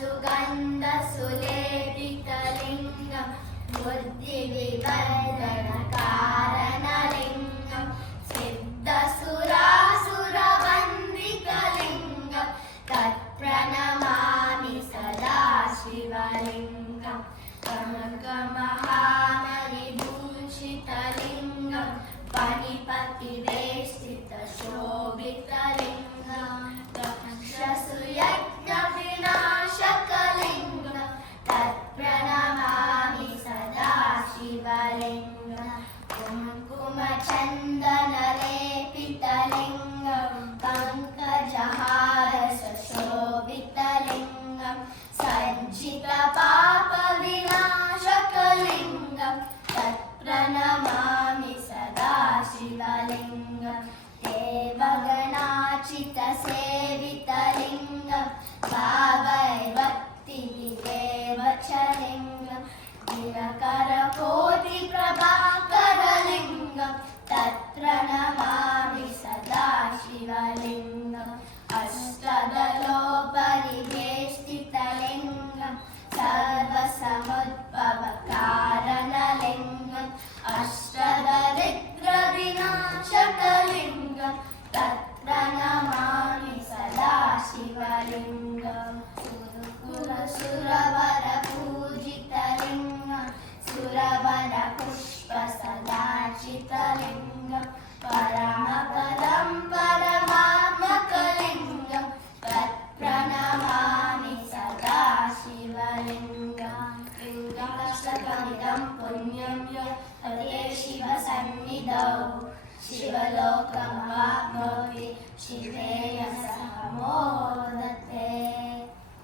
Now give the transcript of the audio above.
सुगन्धसुलेपितलिङ्गं बुद्धिविवर्धनकारणलिङ्गं सिद्धसुरासुरवन्दितलिङ्गं तत्प्रणमामि सदा शिवलिङ्गं कनकमहामणिभूषितलिङ्गं फणिपतिवेष्टितशोभितलिङ्गं दक्षसुयज्ञविनाशकलिङ्गं तत्प्रणमामि सदा शिवलिङ्गं कुङ्कुमचन्दनलेपितलिङ्गं पङ्कजहारसशोभितलिङ्गं सज्जितपापविनाशकलिङ्गं तत्प्रणमामि सदा शिवलिङ्गं देवगणार्चितसेवितलिङ्गं भावैर्भक्तिविदेवचलिङ्गं दिनकरकोटिप्रभाकरलिङ्गं तत्प्रणमामि सदा शिवलिङ्गम् अष्टदलोपरिवेष्टितलिङ्गं सर्वसमुद्भवकारणलिङ्गम् अष्टदरिद्रविनाशकलिङ्गं तत्प्रणमामि सदा शिवलिङ्गं सुरवरपूजितलिङ्गं सुरवरपुष्पसदार्चितलिङ्गं परमपदं परमात्मकलिङ्गं तत्प्रणमामि सदा शिवलिङ्गं लिङ्गाष्टकमिदं पुण्यं यते शिवसन्निधौ शिवलोकमाप्नोति शिवेन सह मोदते।